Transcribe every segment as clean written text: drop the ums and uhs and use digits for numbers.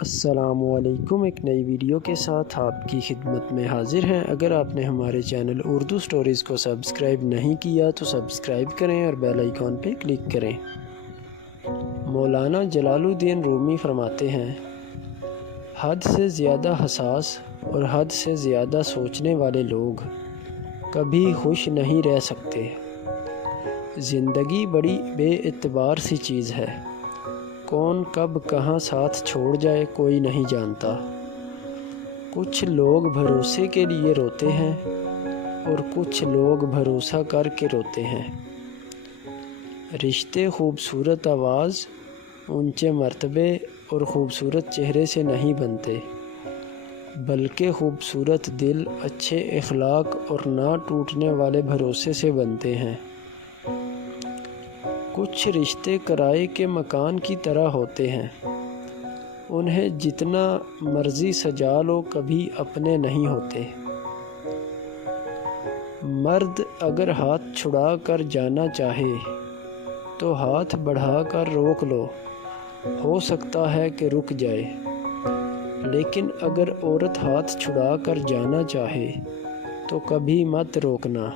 السلام علیکم، ایک نئی ویڈیو کے ساتھ آپ کی خدمت میں حاضر ہیں۔ اگر آپ نے ہمارے چینل اردو سٹوریز کو سبسکرائب نہیں کیا تو سبسکرائب کریں اور بیل آئیکن پہ کلک کریں۔ مولانا جلال الدین رومی فرماتے ہیں، حد سے زیادہ حساس اور حد سے زیادہ سوچنے والے لوگ کبھی خوش نہیں رہ سکتے۔ زندگی بڑی بے اعتبار سی چیز ہے، کون کب کہاں ساتھ چھوڑ جائے کوئی نہیں جانتا۔ کچھ لوگ بھروسے کے لیے روتے ہیں اور کچھ لوگ بھروسہ کر کے روتے ہیں۔ رشتے خوبصورت آواز، اونچے مرتبے اور خوبصورت چہرے سے نہیں بنتے، بلکہ خوبصورت دل، اچھے اخلاق اور نہ ٹوٹنے والے بھروسے سے بنتے ہیں۔ کچھ رشتے کرائے کے مکان کی طرح ہوتے ہیں، انہیں جتنا مرضی سجا لو کبھی اپنے نہیں ہوتے۔ مرد اگر ہاتھ چھڑا کر جانا چاہے تو ہاتھ بڑھا کر روک لو، ہو سکتا ہے کہ رک جائے، لیکن اگر عورت ہاتھ چھڑا کر جانا چاہے تو کبھی مت روکنا،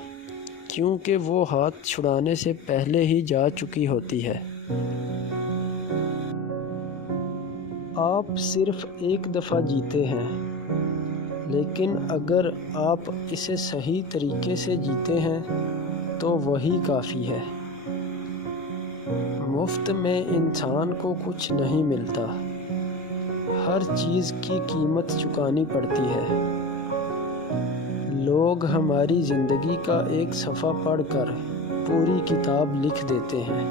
کیونکہ وہ ہاتھ چھڑانے سے پہلے ہی جا چکی ہوتی ہے۔ آپ صرف ایک دفعہ جیتے ہیں، لیکن اگر آپ اسے صحیح طریقے سے جیتے ہیں تو وہی کافی ہے۔ مفت میں انسان کو کچھ نہیں ملتا، ہر چیز کی قیمت چکانی پڑتی ہے۔ لوگ ہماری زندگی کا ایک صفحہ پڑھ کر پوری کتاب لکھ دیتے ہیں۔